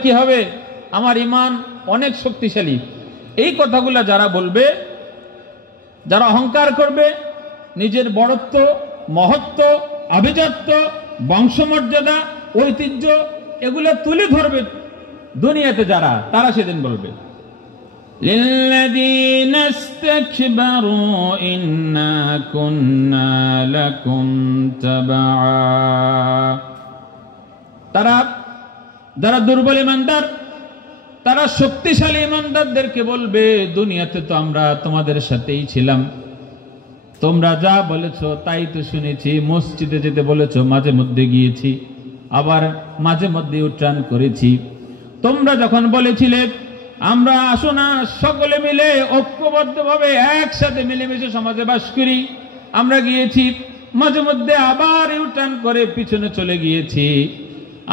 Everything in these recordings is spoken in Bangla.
কি হবে, আমার ঈমান অনেক শক্তিশালী। এই কথাগুলো যারা বলবে, যারা অহংকার করবে, নিজের বড়ত্ব, মহত্ব, আভিজাত্য, বংশমর্যাদা, ঐতিহ্য এগুলো তুলে ধরবে দুনিয়াতে যারা, তারা সেদিন বলবে লিল্লাযীনা ইসতাকবারু ইন্না কুন্না লাকুম তাবআ। তারা যারা দুর্বল ঈমানদার, তারা শক্তিশালী ঈমানদারদেরকে বলবে, দুনিয়াতে তো আমরা তোমাদের সাথেই ছিলাম, তোমরা যা বলেছো তাই তো শুনেছি। মসজিদে যেতে বলেছো, মাঝে মধ্যে গিয়েছি, আবার মাঝে মধ্যে উচ্চারণ করেছি। তোমরা যখন বলেছিলে আমরা আসো না সকলে মিলে ঐক্যবদ্ধভাবে একসাথে মিলেমিশে সমাজে বাস করি, আমরা গিয়েছি, মাঝে মধ্যে আবার ইউটার্ন করে পিছনে চলে গিয়েছি।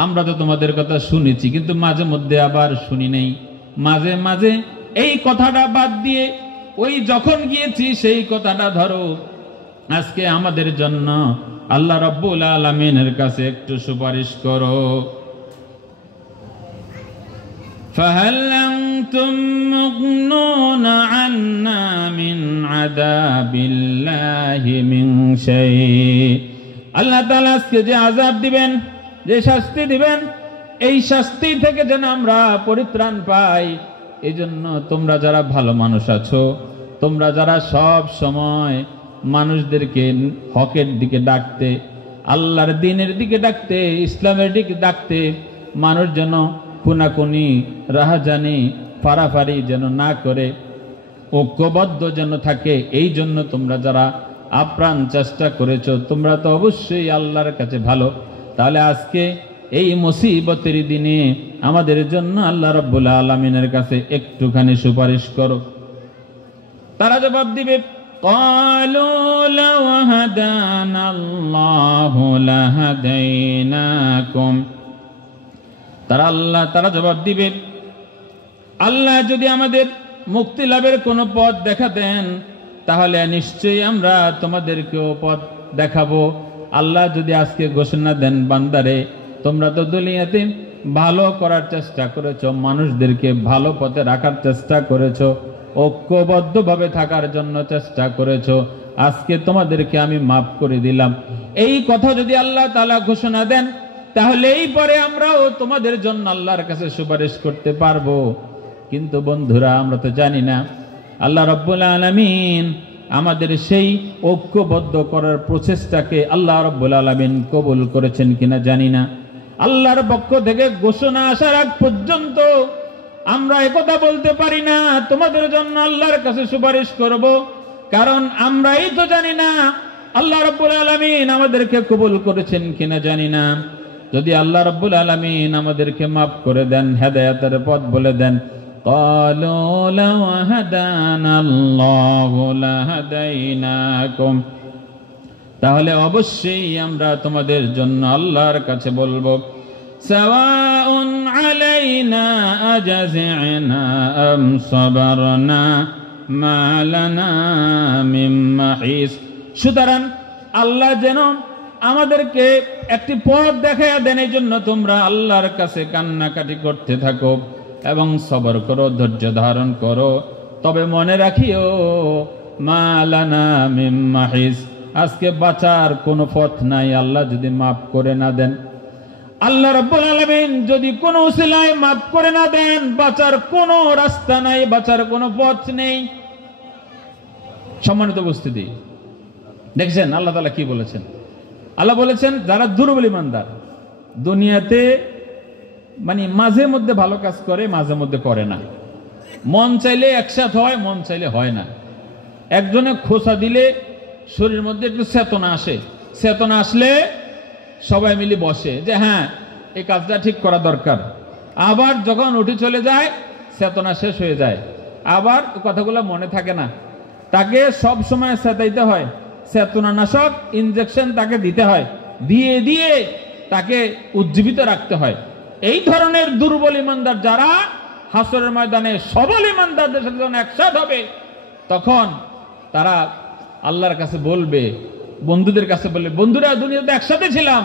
আমরা তো তোমাদের কথা শুনেছি, কিন্তু মাঝে মধ্যে আবার শুনি নাই। মাঝে মাঝে এই কথাটা বাদ দিয়ে ওই যখন গিয়েছি সেই কথাটা ধরো। আজকে আমাদের জন্য আল্লাহ রাব্বুল আলামিনের কাছে একটু সুপারিশ করো। ফাহাল আনতুম মুগনুনা আন্না মিন আযাবিল্লাহি মিন শাই। আল্লাহ তাআলা আজকে যে আযাব দিবেন, যে শাস্তি দিবেন, এই শাস্তি থেকে যেন আমরা পরিত্রাণ পাই। এই জন্য তোমরা যারা ভালো মানুষ আছো, তোমরা যারা সব সময় মানুষদেরকে হকের দিকে ডাকতে, আল্লাহর দ্বীনের দিকে ডাকতে, ইসলামের দিকে ডাকতে, মানুষ যেন খুনাখুনি, রাহাজানি, ফারাফারি যেন না করে, ঐক্যবদ্ধ যেন থাকে, এই জন্য তোমরা যারা আপ্রাণ চেষ্টা করেছো, তোমরা তো অবশ্যই আল্লাহর কাছে ভালো। তাহলে আজকে এই মুসিবতের দিনে আমাদের জন্য আল্লাহ রাব্বুল আলামিনের কাছে একটুখানি সুপারিশ করো। তারা জবাব দিবে, ক্বালু লাও হাদানাল্লাহু লাহাদাইনাকুম। তারা জবাব দিবে, আল্লাহ যদি আমাদের মুক্তি লাভের কোনো পথ দেখাতেন তাহলে নিশ্চয়ই আমরা তোমাদেরকেও পথ দেখাবো। আল্লাহ যদি আজকে ঘোষণা দেন, বান্দারে তোমরা তো দুনিয়াতে ভালো করার চেষ্টা করেছো, মানুষদেরকে ভালো পথে রাখার চেষ্টা করেছো, ঐক্যবদ্ধভাবে থাকার জন্য চেষ্টা করেছো, আজকে তোমাদেরকে আমি মাফ করে দিলাম, এই কথা যদি আল্লাহ তাআলা ঘোষণা দেন তাহলে এই পরে আমরাও তোমাদের জন্য আল্লাহর কাছে সুপারিশ করতে পারবো। কিন্তু বন্ধুরা, আমরা তো জানি না আল্লাহ রাব্বুল আলামিন আমাদের সেই ঐক্যবদ্ধ করার প্রচেষ্টাকে আল্লাহ রাব্বুল আলামিন কবুল করেছেন কিনা জানি না। আল্লাহর পক্ষ থেকে ঘোষণা আসার আগ পর্যন্ত আমরা একথা বলতে পারি না তোমাদের জন্য আল্লাহর কাছে সুপারিশ করব, কারণ আমরাই তো জানি না আল্লাহ রাব্বুল আলামিন আমাদেরকে কবুল করেছেন কিনা জানি না। যদি আল্লাহ রাব্বুল আলামিন আমাদেরকে মাফ করে দেন, হেদায়েতের পথ বলে দেন, ক্বালু লাও হাদানাল্লাহু লাহাদাইনাকুম, তাহলে অবশ্যই আমরা তোমাদের জন্য আল্লাহর কাছে বলবো, সাওয়াউন আলাইনা আজাযিনা আম সাবারনা মা লানা মিন মাহিস। সুতরাং আল্লাহ যেন আমাদেরকে একটি পথ দেখাইয়া দেন, এই জন্য তোমরা আল্লাহর কাছে কান্নাকাটি করতে থাকো এবং সবর করো, ধৈর্য ধারণ করো। তবে মনে রাখিও, মা লানা মিন মাহিস, আজকে বাঁচার কোনো পথ নাই আল্লাহ যদি মাফ করে না দেন। আল্লাহ রাব্বুল আলামিন যদি কোনো উসিলায় মাফ করে না দেন, বাঁচার কোনো রাস্তা নাই, বাঁচার কোনো পথ নেই। সম্মানিত উপস্থিতি, দেখছেন আল্লাহ তাআলা কি বলেছেন? আল্লাহ বলেছেন যারা দুর্বল ঈমানদার, দুনিয়াতে মানে মাঝে মধ্যে ভালো কাজ করে, মাঝে মধ্যে করে না, মন চাইলে একসাথে হয়, মন চাইলে হয় না। একজনে খোঁচা দিলে শরীরের মধ্যে একটু চেতনা আসে, চেতনা আসলে সবাই মিলে বসে যে হ্যাঁ এই কাজটা ঠিক করা দরকার। আবার যখন উঠে চলে যায়, চেতনা শেষ হয়ে যায়, আবার কথাগুলো মনে থাকে না, তাকে সব সময় চেতাইতে হয়, চেতনানাশক ইনজেকশন তাকে দিতে হয়, দিয়ে দিয়ে তাকে উজ্জীবিত রাখতে হয়। এই ধরনের দুর্বল ঈমানদার যারা হাসরের ময়দানে সবল ঈমানদারদের সাথে যখন একসাথে হবে, তখন তারা আল্লাহর কাছে বলবে, বন্ধুদের কাছে বলবে, বন্ধুরা দুনিয়াতে একসাথে ছিলাম,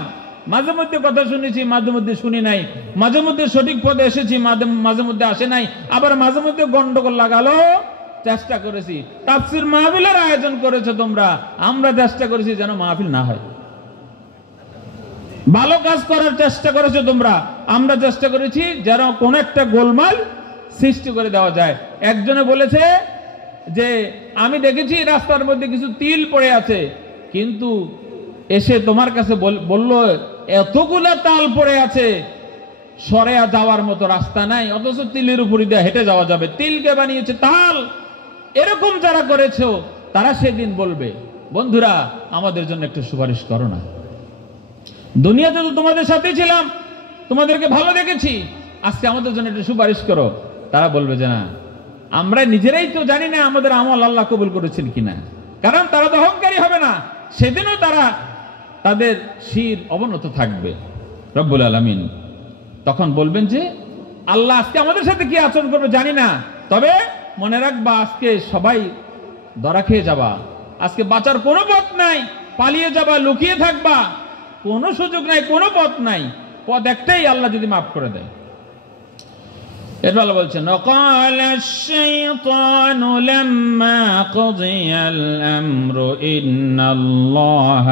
মাঝে মধ্যে কথা শুনেছি, মাঝে মধ্যে শুনি নাই, মাঝে মধ্যে সঠিক পদে এসেছি, মাঝে মধ্যে আসে নাই, আবার মাঝে মধ্যে গন্ডগোল লাগালো, চেষ্টা করেছি। তাফসীর মাহফিলের আয়োজন করেছো তোমরা, আমরা চেষ্টা করেছি যেন মাহফিল না হয়। ভালো কাজ করার চেষ্টা করেছো তোমরা, আমরা চেষ্টা করেছি যেন কোন একটা গোলমাল সৃষ্টি করে দেওয়া যায়। একজনে বলেছে যে আমি দেখেছি রাস্তার মধ্যে কিছু তিল পড়ে আছে, কিন্তু এসে তোমার কাছে বলল এতগুলা তাল পড়ে আছে, সরে যাওয়ার মতো রাস্তা নাই, অথচ তিলের উপর দিয়ে হেঁটে যাওয়া যাবে, তিলকে বানিয়েছে তাল। এরকম যারা করেছো তারা সেদিন বলবে, বন্ধুরা আমাদের জন্য একটু সুপারিশ করো না, দুনিয়াতে তো তোমাদের সাথে ছিলাম, তোমাদেরকে ভালো দেখেছি, আজকে আমাদের জন্য একটু সুপারিশ করো। তারা বলবে যে না, আমরা নিজেরাই তো জানি না আমাদের আমল আল্লাহ কবুল করেছেন কিনা, কারণ তারা তো অহংকারী হবে না, সেদিনও তারা তাদের শির অবনত থাকবে। রব্বুল আলামিন তখন বলবেন যে আল্লাহ আজকে আমাদের সাথে কি আচরণ করবে জানি না, তবে মনে রাখবা আজকে সবাই ধরা খেয়ে যাবা, আজকে বাঁচার কোনো পথ নাই, পালিয়ে যাবা, লুকিয়ে থাকবা, কোনো সুযোগ নাই, কোনো পথ নাই, পথ একটাই, আল্লাহ যদি মাফ করে দেয়। এরপর আল্লাহ বলছেন وقال الشيطان لما قضي الأمر إن الله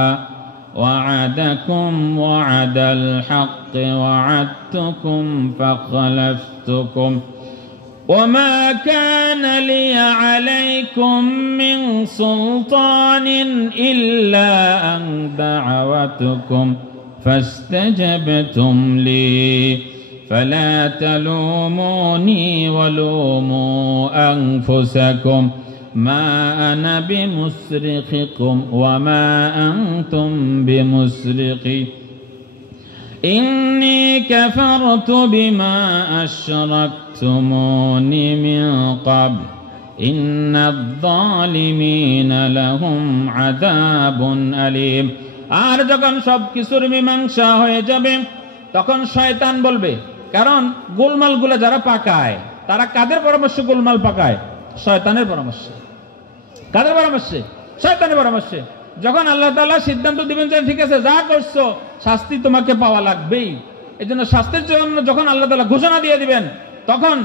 وعدكم وعد الحق وعدتكم فخلفتكم وما كان لي عليكم من سلطان إلا أن دعوتكم فاستجبتم لي فلا تلوموني ولوموا أنفسكم ما أنا بمصرخكم وما أنتم بمصرخي إني كفرت بما أشركتموني من قبل إن الظالمين لهم عذاب أليم। আর যখন সব কিছুর মীমাংসা হয়ে যাবে তখন শয়তান বলবে, কারণ গোলমালগুলো যারা পাকায় তারা কাদের পরামর্শে গোলমাল পাকায়? শয়তানের পরামর্শে। কাদের পরামর্শে? শয়তানের পরামর্শে। যখন আল্লাহ তাআলা সিদ্ধান্ত দিবেন যে ঠিক আছে যা করছো শাস্তি তোমাকে পাওয়া লাগবেই, এই জন্য শাস্তির জন্য যখন আল্লাহ তাআলা ঘোষণা দিয়ে দিবেন তখন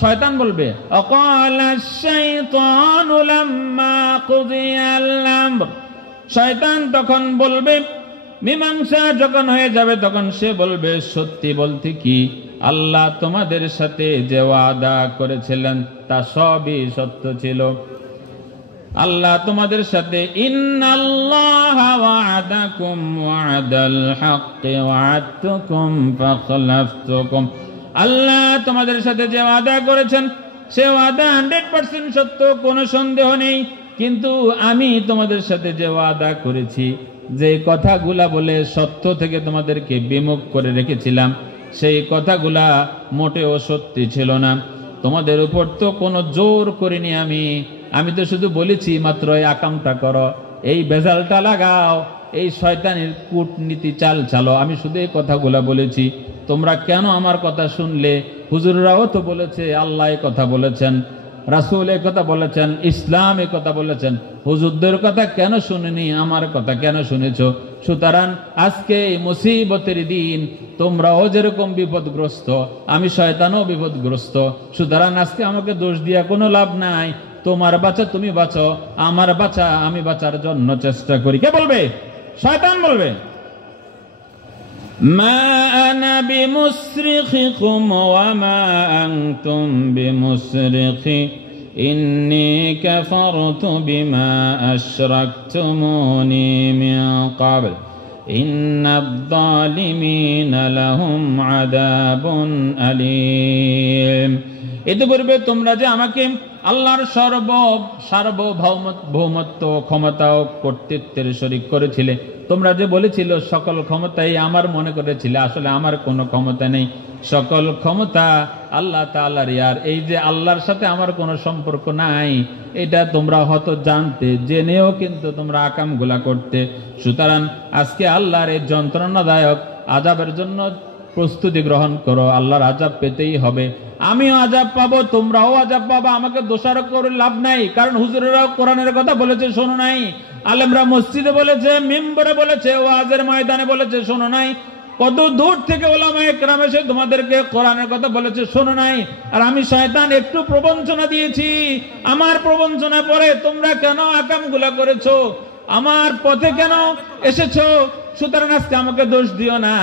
শয়তান বলবে আকালাশ শাইতানু লাম্মা কুদিয়াল আমর, শয়তান তখন বলবে, মীমাংসা যখন হয়ে যাবে তখন সে বলবে সত্যি বলতে কি আল্লাহ তোমাদের সাথে যে ওয়াদা করেছিলেন তা সবই সত্য ছিল। আল্লাহ তোমাদের সাথে ইন্নাল্লাহা ওয়া'আদাকুম ওয়া'দাল হাক্কি ওয়া'আদতুকুম ফাখলাফতুকুম, আল্লাহ তোমাদের সাথে যে ওয়াদা করেছেন সে ওয়াদা 100% সত্য, কোনো সন্দেহ নেই, কিন্তু আমি তোমাদের সাথে যে ওয়াদা করেছি, যে কথাগুলা বলে সত্য থেকে তোমাদেরকে বিমুখ করে রেখেছিলাম, সেই কথাগুলা মোটেও সত্যি ছিল না। তোমাদের উপর তো কোনো জোর করিনি আমি তো শুধু বলেছি মাত্র এই আকামটা করো, এই বেজালটা লাগাও, এই শয়তানের কূটনীতি চাল চালো, আমি শুধু এই কথাগুলা বলেছি। তোমরা কেন আমার কথা শুনলে? হুজুররাও তো বলেছে আল্লাহ এই কথা বলেছেন, রাসূল এই কথা বলেছেন, ইসলাম এই কথা বলেছেন, হুজুরদের কথা কেন শুনেনি, আমার কথা কেন শুনেছো? সুতরাং আজকে এই মুসিবতের দিন তোমরাও যেরকম বিপদগ্রস্ত, আমি শয়তানও বিপদগ্রস্ত, সুতরাং আজকে আমাকে দোষ দিয়া কোনো লাভ নাই, তোমার বাঁচা তুমি বাঁচো, আমার বাঁচা আমি বাঁচার জন্য চেষ্টা করি। কে বলবে? শয়তান বলবে মা আনা বিমুসরিখিকুম ওয়া মা আনতুম বিমুসরিখি ইন্নী কাফারতু বিমা আশরাকতুমুনি মিন ক্বাবল ইন্নায-যালিমিনা লাহুম আযাবুন আলীম। এতে পূর্বে তোমরা যে আমাকে আল্লাহর সার্বভৌমত্ব ক্ষমতা ও কর্তৃত্বের শরীক করেছিলে, তোমরা যে বলেছিল সকল ক্ষমতাই আমার মনে করেছিলে, আসলে আমার কোনো ক্ষমতা নেই, সকল ক্ষমতা আল্লাহ তাআলার। আর এই যে আল্লাহর সাথে আমার কোনো সম্পর্ক নাই, এটা তোমরা হয়তো জানতে, জেনেও কিন্তু তোমরা আকামগুলা করতে। সুতরাং আজকে আল্লাহর এই যন্ত্রণাদায়ক আযাবের জন্য প্রস্তুতি গ্রহণ করো, আল্লাহর আযাব পেতেই হবে। আমিও আযাব পাবো, তোমরাও আযাব পাবা, আমাকে দোষারোপ করে লাভ নাই, কারণ হুজুরেরাও কোরআনের কথা বলেছে শোনো নাই, আলেমরা মসজিদে বলেছে, মিম্বরে বলেছে, ওয়াজের ময়দানে বলেছে শোনো নাই, কত দূর থেকে ওলামায়ে কেরাম এসে তোমাদেরকে কোরআনের কথা বলেছে, শোনো নাই। আর আমি শয়তান একটু প্রবঞ্চনা দিয়েছি, আমার প্রবঞ্চনা পরে তোমরা কেন আকামগুলা করেছো, আমার পথে কেন এসেছো? সুতরাং আজকে আমাকে দোষ দিও না,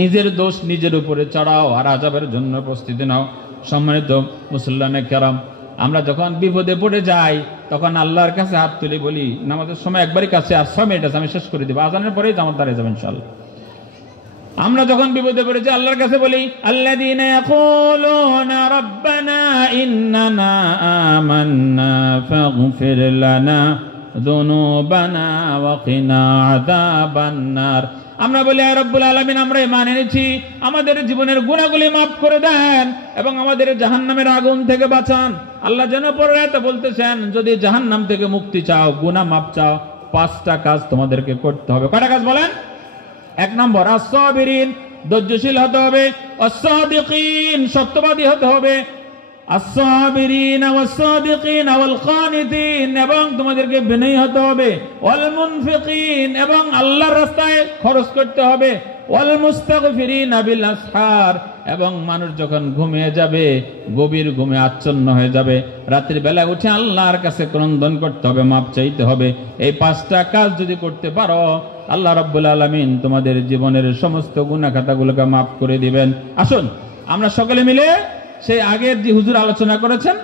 নিজের দোষ নিজের উপরে চড়াও আর আযাবের জন্য প্রস্তুতি নাও। সম্মানিত মুসল্লিয়ানে কেরাম, আমরা যখন বিপদে পড়ে যাই তখন আল্লাহর কাছে হাত তুলে বলি, নামাজের সময় একবারই কাছে আর 6 মিনিট আছে, আমি শেষ করে দেবো, আজানের পরেই জামাত দাঁড়িয়ে যাবেন ইনশাআল্লাহ। আমরা যখন বিপদে পড়েছি আল্লাহর কাছে বলি, আল্লাযীনা ইয়াকুলুনা রাব্বানা ইন্নানা আমান্না ফাগফির লানা যুনুবানা ওয়া কিনা আযাবান নার। আমরা বলি, হে রব্বুল আলামিন, আমরা ঈমান এনেছি, আমাদের জীবনের গুনাহগুলি মাফ করে দেন এবং আমাদের জাহান্নামের আগুন থেকে বাঁচান। আল্লাহ যেন পরে বলতেছেন, যদি জাহান্নাম থেকে মুক্তি চাও, গুনাহ মাফ চাও, 5টা কাজ তোমাদেরকে করতে হবে। কয়টা কাজ বলেন? 1 নম্বর, আস-সাবিরিন, ধৈর্যশীল হতে হবে, আস-সাদিকিন, সত্যবাদী হতে হবে, আস-সাবিরিন ওয়াস-সাদিকিন ওয়াল কানিতিন, এবং তোমাদেরকে বিনয়ী হতে হবে, ওয়াল মুনফিকিন, এবং আল্লাহর রাস্তায় খরচ করতে হবে, ওয়াল মুস্তাগফিরিন বিল আসহার, এবং মানুষ যখন ঘুমিয়ে যাবে, গভীর ঘুমে আচ্ছন্ন হয়ে যাবে, রাতের বেলা উঠে আল্লাহর কাছে ক্রন্দন করতে হবে, মাপ চাইতে হবে। এই 5টা কাজ যদি করতে পারো, আল্লাহ রাব্বুল আলামিন তোমাদের জীবনের সমস্ত গুনাহ খাতাগুলোকে মাফ করে দিবেন। আসুন আমরা সকলে মিলে সেই আগের যে হুজুর আলোচনা করেছেন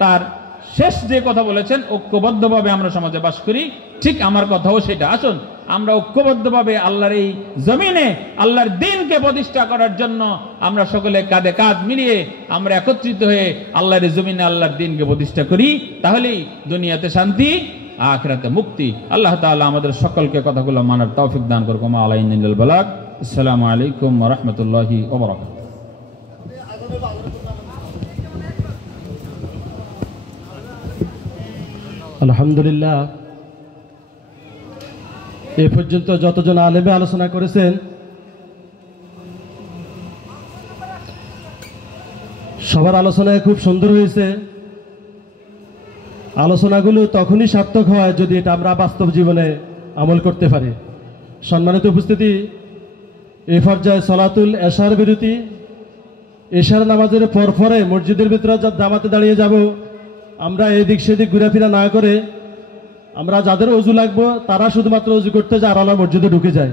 তার শেষ যে কথা বলেছেন, ঐক্যবদ্ধভাবে আমরা সমাজে বাস করি, ঠিক আমার কথাও সেটা। আসুন আমরা ঐক্যবদ্ধভাবে আল্লাহর এই জমিনে আল্লাহর দ্বীনকে প্রতিষ্ঠা করার জন্য আমরা সকলে কাঁধে কাঁধ মিলিয়ে আমরা একত্রিত হয়ে আল্লাহর এই জমিনে আল্লাহর দ্বীনকে প্রতিষ্ঠা করি, তাহলেই দুনিয়াতে শান্তি, আখিরাতে মুক্তি। আল্লাহ তাআলা আমাদের সকলকে কথাগুলো মানার তৌফিক দান করুক। মা আলাইনাল বালাগ। আসসালামু আলাইকুম ওয়া রাহমাতুল্লাহি ওয়া বারাকাতুহু। আলহামদুলিল্লাহ, এ পর্যন্ত যতজন আলেমে আলোচনা করেছেন সবার আলোচনায় খুব সুন্দর হয়েছে। আলোচনাগুলো তখনই সার্থক হয় যদি এটা আমরা বাস্তব জীবনে আমল করতে পারি। সম্মানিত উপস্থিতি, এই পর্যায়ে সলাতুল এশার বিরতি, এশার নামাজের পরে মসজিদের ভিতরে জামাতে দাঁড়িয়ে যাব। আমরা এদিক সেদিক ঘুরাফেরা না করে আমরা যাদের অজু লাগবো তারা শুধুমাত্র অজু করতে যায় আর আমরা মসজিদে ঢুকে যাই।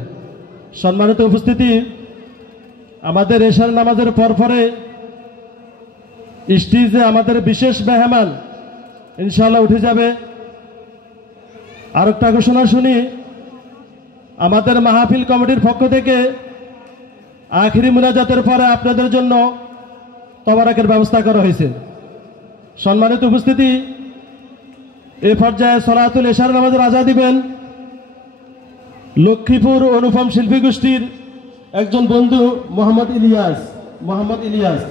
সম্মানিত উপস্থিতি, আমাদের এশার নামাজের পরে স্টেজে আমাদের বিশেষ মেহমান ইনশাআল্লাহ উঠে যাবে। আর একটা ঘোষণা শুনি, আমাদের মাহফিল কমিটির পক্ষ থেকে আখিরি মুনাজাতের পরে আপনাদের জন্য তবারকের ব্যবস্থা করা হয়েছে। সম্মানিত উপস্থিতি, এ পর্যায়ে সলাতুল এশার নামাজের আজা দিবেন লক্ষ্মীপুর অনুপম শিল্পী গোষ্ঠীর একজন বন্ধু মোহাম্মদ ইলিয়াস।